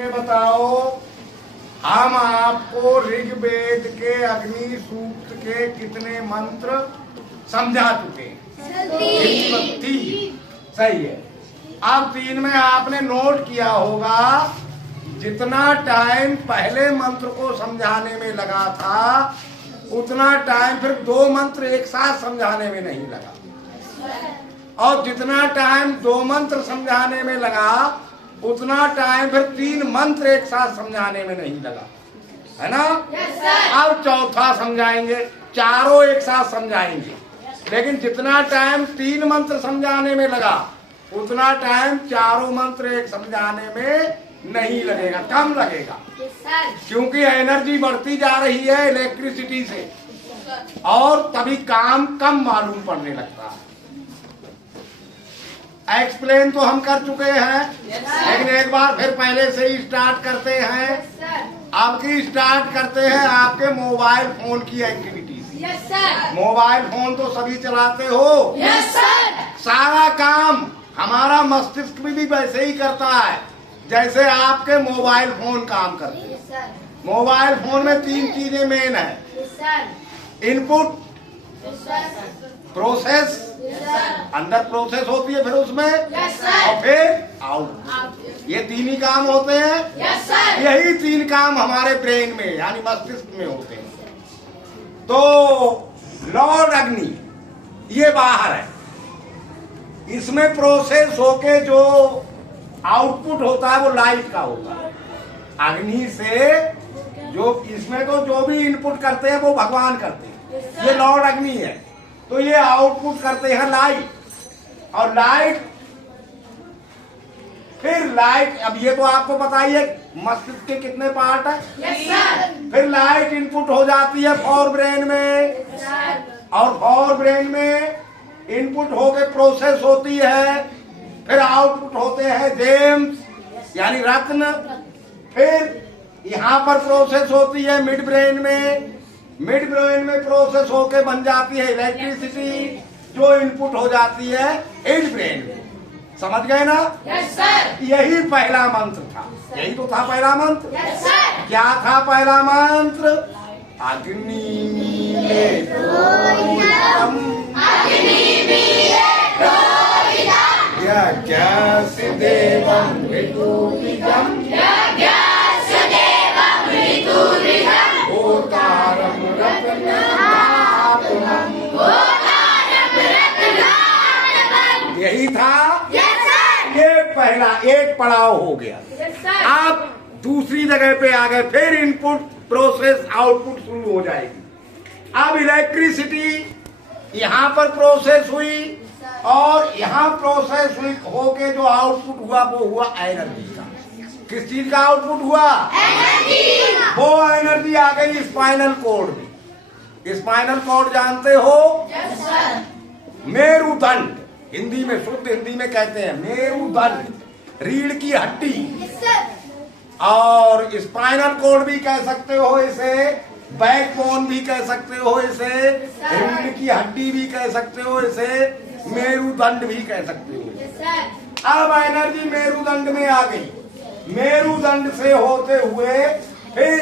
ये बताओ, हम आपको ऋग्वेद के अग्नि सूक्त के कितने मंत्र समझा चुके हैं? 3। सही है। अब 3 में आपने नोट किया होगा जितना टाइम पहले मंत्र को समझाने में लगा था उतना टाइम फिर 2 मंत्र एक साथ समझाने में नहीं लगा, और जितना टाइम 2 मंत्र समझाने में लगा उतना टाइम फिर 3 मंत्र एक साथ समझाने में नहीं लगा, है ना? अब चौथा समझाएंगे, चारों एक साथ समझाएंगे, लेकिन जितना टाइम 3 मंत्र समझाने में लगा उतना टाइम चारों मंत्र एक समझाने में नहीं लगेगा, कम लगेगा, क्योंकि एनर्जी बढ़ती जा रही है इलेक्ट्रिसिटी से, और तभी काम कम मालूम पड़ने लगता है। एक्सप्लेन तो हम कर चुके हैं, लेकिन एक बार फिर पहले से ही स्टार्ट करते हैं। आपकी स्टार्ट करते हैं आपके मोबाइल फोन की एक्टिविटी से। मोबाइल फोन तो सभी चलाते हो। सारा काम हमारा मस्तिष्क भी वैसे ही करता है जैसे आपके मोबाइल फोन काम करते हैं। मोबाइल फोन में 3 चीजें मेन है, इनपुट, प्रोसेस, अंदर प्रोसेस होती है फिर उसमें, और फिर आउट। ये 3 ही काम होते हैं। यही 3 काम हमारे ब्रेन में यानी मस्तिष्क में होते हैं। तो लॉर्ड अग्नि ये बाहर है, इसमें प्रोसेस होके जो आउटपुट होता है वो लाइट का होता है। अग्नि से जो इसमें तो जो भी इनपुट करते हैं वो भगवान करते हैं, ये लॉर्ड अग्नि है। तो ये आउटपुट करते हैं लाइट, और लाइट फिर लाइट, अब ये तो आपको पता ही है मस्तिष्क के कितने पार्ट है। फिर लाइट इनपुट हो जाती है फॉर ब्रेन में, और फॉर ब्रेन में इनपुट होके प्रोसेस होती है, फिर आउटपुट होते हैं जेम्स यानी रत्न, फिर यहाँ पर प्रोसेस होती है मिड ब्रेन में, मिड ब्रेन में प्रोसेस होके बन जाती है इलेक्ट्रिसिटी जो इनपुट हो जाती है एंड ब्रेन में। समझ गए ना? यही पहला मंत्र था, यही तो था पहला मंत्र। क्या था पहला मंत्र? अग्नि मीले यज्ञस्य देवं ऋतुभिजं ओतारं रत्नधातुमं। यही था। ये पहला एक पड़ाव हो गया। आप दूसरी जगह पे आ गए, फिर इनपुट प्रोसेस आउटपुट शुरू हो जाएगी। अब इलेक्ट्रिसिटी यहाँ पर प्रोसेस हुई और यहाँ प्रोसेस हुई होके जो आउटपुट हुआ वो हुआ एनर्जी का। किस चीज का आउटपुट हुआ? एनर्जी। वो एनर्जी आ गई स्पाइनल कॉर्ड में। स्पाइनल कॉर्ड जानते हो? मेरुदंड, हिंदी में शुद्ध हिंदी में कहते हैं मेरुदंड, रीढ़ की हड्डी, और स्पाइनल कॉर्ड भी कह सकते हो इसे, बैकबोन भी कह सकते हो इसे, रीढ़ की हड्डी भी कह सकते हो इसे, मेरुदंड भी कह सकते हो। अब एनर्जी मेरुदंड में आ गई, मेरुदंड से होते हुए फिर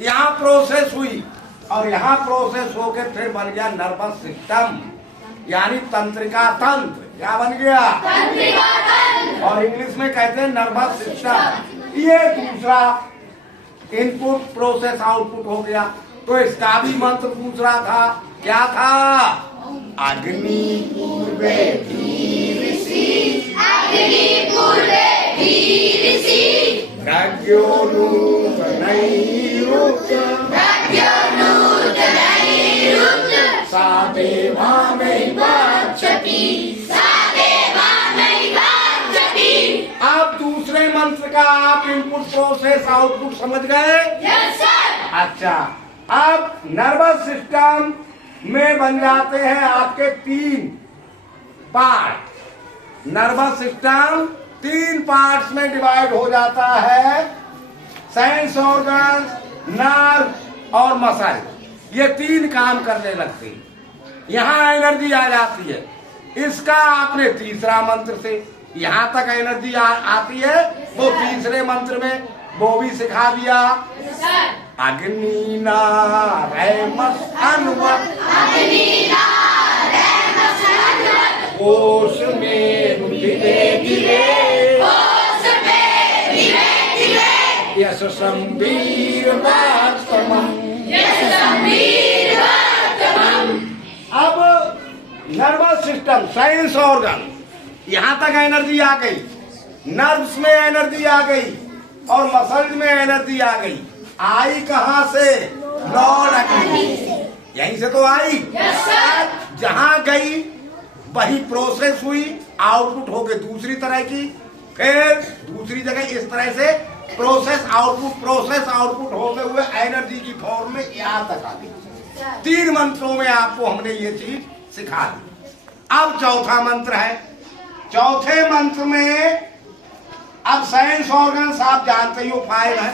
यहाँ प्रोसेस हुई, और यहाँ प्रोसेस होकर फिर बन गया नर्वस सिस्टम यानी तंत्रिका तंत्र। क्या बन गया? तंत्रिका तंत्र, और इंग्लिश में कहते हैं नर्वस सिस्टम। ये दूसरा इनपुट प्रोसेस आउटपुट हो गया। तो इसका भी मंत्र दूसरा था। क्या था? अग्नि पूर्वे धीरिषि, अग्नि पूर्वे धीरिषि, प्रज्ञो नूतनैरुक्त, प्रज्ञो नूतनैरुक्त, सा देवामयि वाचति, सा देवामयि वाचति। आप दूसरे मंत्र का आप इनपुट प्रोसेस आउटपुट समझ गए? Yes sir. अच्छा, अब नर्वस सिस्टम में बन जाते हैं आपके 3 पार्ट। नर्वस सिस्टम 3 पार्ट्स में डिवाइड हो जाता है, सेंस ऑर्गन, नर्व और मसल। ये 3 काम करने लगते हैं। यहाँ एनर्जी आ जाती है। इसका आपने तीसरा मंत्र से यहाँ तक एनर्जी आती है वो तीसरे मंत्र में वो भी सिखा दिया। अग्नि नारैमस अनुवत कोश में दिवे दिवे यश संवीर वास्तवम। अब नर्वस सिस्टम, साइंस ऑर्गन, यहां तक एनर्जी आ गई, नर्व्स में एनर्जी आ गई और मसल्स में एनर्जी आ गई। आई कहां से? लॉर्ड अग्नि, यहीं से तो आई। जहां गई वही प्रोसेस हुई, आउटपुट हो गई दूसरी तरह की, फिर दूसरी जगह इस तरह से प्रोसेस आउटपुट होते हुए एनर्जी की फॉर्म में यहां तक आ गई। 3 मंत्रों में आपको हमने ये चीज सिखा दी। अब चौथा मंत्र है। चौथे मंत्र में अब सेंस ऑर्गन्स आप जानते ही हो 5 है।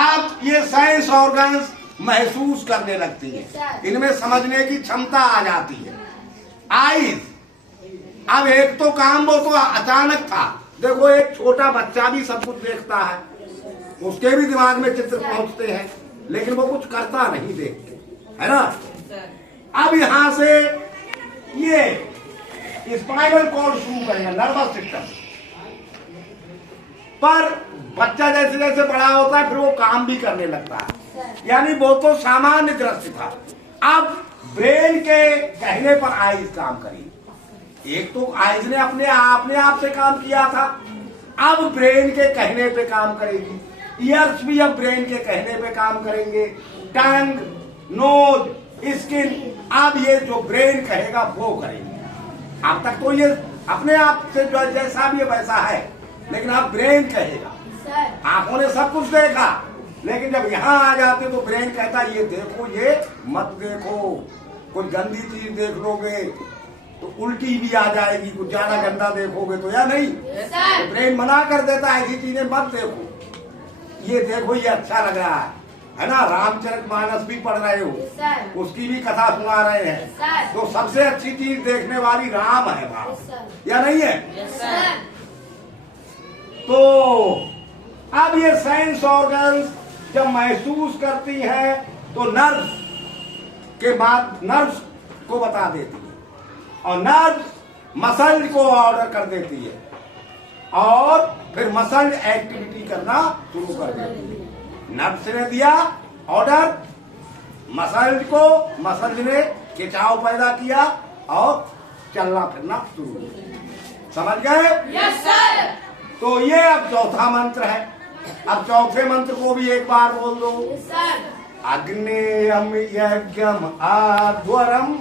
अब ये सेंस ऑर्गन्स महसूस करने लगती है, इनमें समझने की क्षमता आ जाती है। आईज, अब एक तो काम वो तो अचानक था, देखो एक छोटा बच्चा भी सब कुछ देखता है, उसके भी दिमाग में चित्र पहुंचते हैं, लेकिन वो कुछ करता नहीं देखते, है ना। अब यहां से ये स्पाइनल कॉर्ड शुरू करेगा, नर्वस सिस्टम पर बच्चा जैसे जैसे बड़ा होता है फिर वो काम भी करने लगता है, यानी वो तो सामान्य दृष्टि था। अब ब्रेन के कहने पर आइज काम करेगी। एक तो आइज ने अपने आप से काम किया था, अब ब्रेन के कहने पे काम करेगी। ईयर्स भी अब ब्रेन के कहने पे काम करेंगे। टंग, नोज, स्किन, अब ये जो ब्रेन कहेगा वो करेंगे। अब तक तो ये अपने आप से जो जैसा भी है वैसा है, लेकिन अब ब्रेन कहेगा। आंखों ने सब कुछ देखा, लेकिन जब यहाँ आ जाते तो ब्रेन कहता ये देखो, ये मत देखो, कुछ गंदी चीज देख लोगे तो उल्टी भी आ जाएगी, कुछ ज्यादा गंदा देखोगे तो, या नहीं। तो ब्रेन मना कर देता है ऐसी चीजें मत देखो, ये देखो ये अच्छा लग रहा है ना। रामचरितमानस भी पढ़ रहे हो, उसकी भी कथा सुना रहे हैं, तो सबसे अच्छी चीज देखने वाली राम है बाप, या नहीं है। तो अब ये सेंस ऑर्गन्स जब महसूस करती है तो नर्व्स के बाद नर्व्स को बता देती है और नर्व्स मसल को ऑर्डर कर देती है और फिर मसल एक्टिविटी करना शुरू कर देती है। नर्व्स ने दिया ऑर्डर मसल को, मसल ने खिंचाव पैदा किया और चलना फिरना शुरू किया। समझ गए? Yes sir. तो ये अब चौथा मंत्र है। अब चौथे मंत्र को भी एक बार बोल दो। अग्नेयम यज्ञम आध्वरम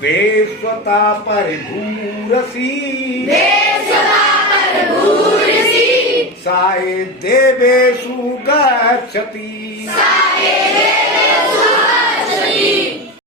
वेश्वता परिभूरसी साये देवेषु गच्छति